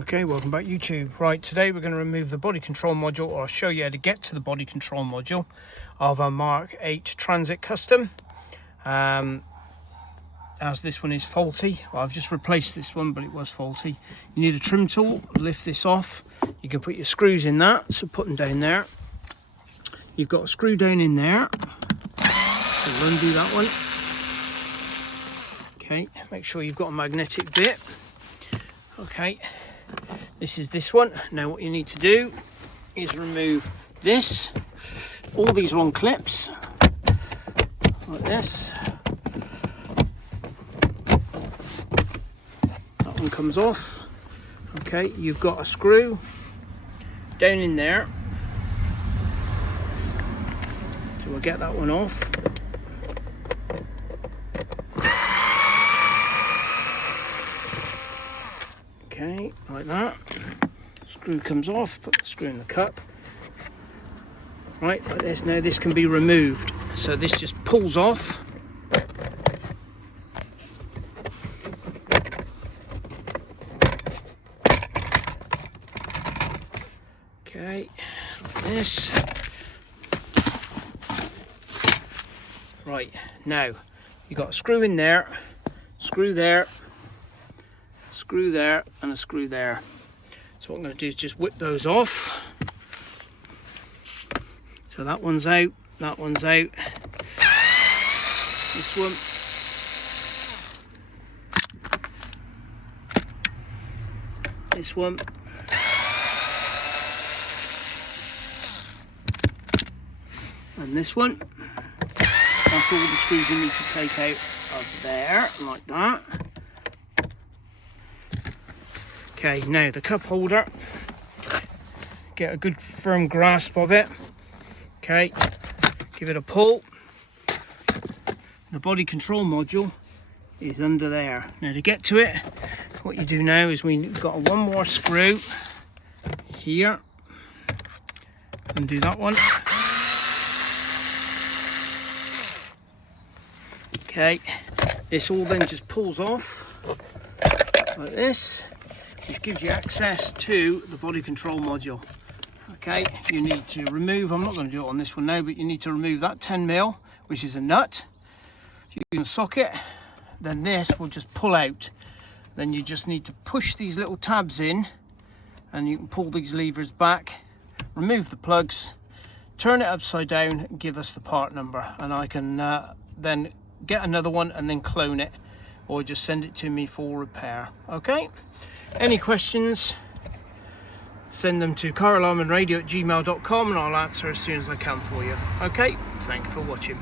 Okay, welcome back YouTube. Right, today we're going to remove the body control module, or I'll show you how to get to the body control module of a mk8 Transit Custom. As this one is faulty, well, I've just replaced this one, but it was faulty. You need a trim tool, lift this off. You can put your screws in that, so put them down there. You've got a screw down in there, so we'll undo that one. Okay, make sure you've got a magnetic bit. Okay, this is this one. Now what you need to do is remove this. All these are on clips, like this. That one comes off. Okay, you've got a screw down in there. So we'll get that one off. Okay, like that. Screw comes off, put the screw in the cup. Right, like this. Now this can be removed. So this just pulls off. Okay, like this. Right, now you've got a screw in there, screw there, screw there, and a screw there. So what I'm going to do is just whip those off. So that one's out, that one's out. This one. This one. And this one. That's all the screws you need to take out of there, like that. Okay, now the cup holder, get a good firm grasp of it. Okay, give it a pull. The body control module is under there. Now to get to it, what you do now is we've got one more screw here. Undo that one. Okay, this all then just pulls off like this, which gives you access to the body control module. Okay, you need to remove, I'm not going to do it on this one now, but you need to remove that 10mm, which is a nut. You can socket, then this will just pull out. Then you just need to push these little tabs in, and you can pull these levers back, remove the plugs, turn it upside down, and give us the part number, and I can then get another one and then clone it, or just send it to me for repair. Okay, any questions, send them to caralarmandradio@gmail.com and I'll answer as soon as I can for you. Okay, thank you for watching.